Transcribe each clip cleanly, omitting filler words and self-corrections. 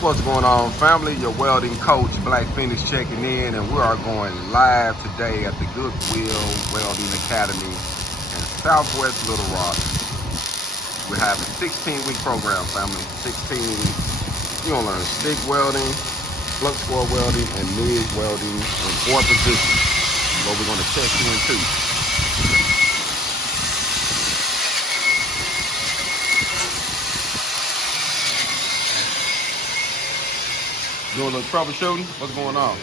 What's going on, family? Your welding coach, Black Phoenix, checking in, and we are going live today at the Goodwill Welding Academy in Southwest Little Rock. We have a 16-week program, family. 16 weeks. You're gonna learn stick welding, flux core welding, and MIG welding in 4 positions. What we're gonna test you into. Doing a little troubleshooting? What's going on?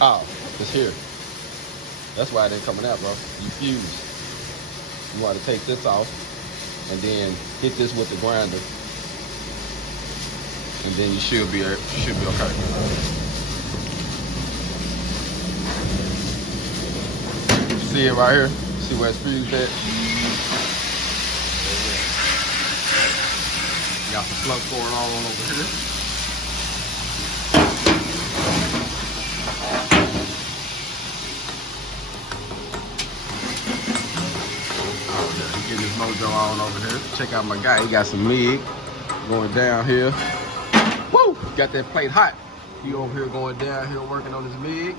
Oh, it's here. That's why it ain't coming out, bro. You fused. You want to take this off and then hit this with the grinder, and then you should be okay. See it right here? See where it's fused at? Got some flux going all on over here. Getting this mojo on over here. Check out my guy. He got some MIG going down here. Woo! Got that plate hot. He over here going down here working on his MIG.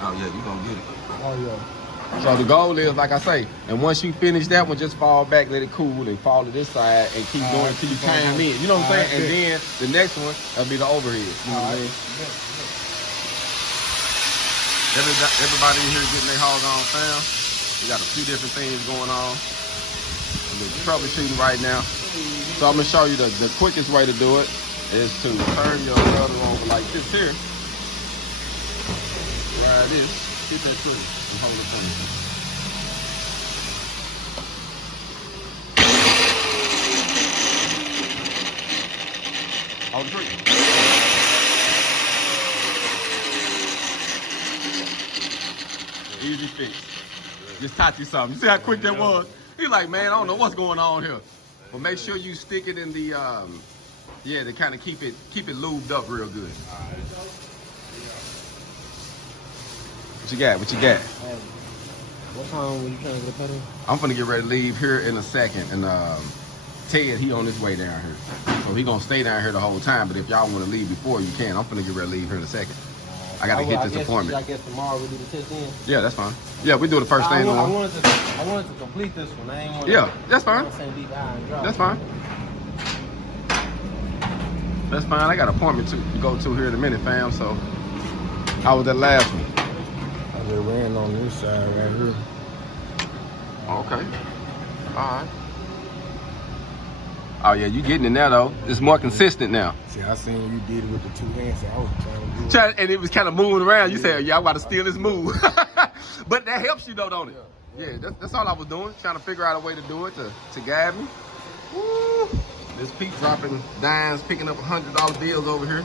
Oh yeah, you gonna get it. Oh yeah. So the goal is, like I say, and once you finish that one, just fall back, let it cool, and fall to this side, and keep going until you came in. You know what I'm saying? And then the next one, that'll be the overhead. You know what I mean? Everybody in here getting their hog on, fam. We got a few different things going on. We're troubleshooting right now. So I'm gonna show you the quickest way to do it is to turn your welder over like this here. Right this. Keep that twist and hold it for you. Hold the trigger. Easy fix. Just taught you something. You see how quick that was? He's like, man, I don't know what's going on here. But make sure you stick it in the, to kind of keep it lubed up real good. What you got? What you got? What time were you trying to get pedal? I'm gonna get ready to leave here in a second, and Ted, he on his way down here, so he gonna stay down here the whole time. But if y'all want to leave before, you can. I'm gonna get ready to leave here in a second. I gotta hit this appointment. I guess tomorrow we do the test in. Yeah, that's fine. Yeah, we do the first thing. I wanted to complete this one. I ain't want to. Yeah, that's fine. That's fine. That's fine. I got an appointment to go to here in a minute, fam. So, how was that last one? I just ran on this side right here. Okay. All right. Oh yeah, you getting in there though. It's more consistent now. See, I seen you did it with the 2 hands, so I was trying to do it. And it was kind of moving around. You said, yeah, I'm about to steal this move. But that helps you though, don't it? Yeah, that's all I was doing. Trying to figure out a way to do it to guide me. Woo. This Pete dropping dimes, picking up $100 bills over here.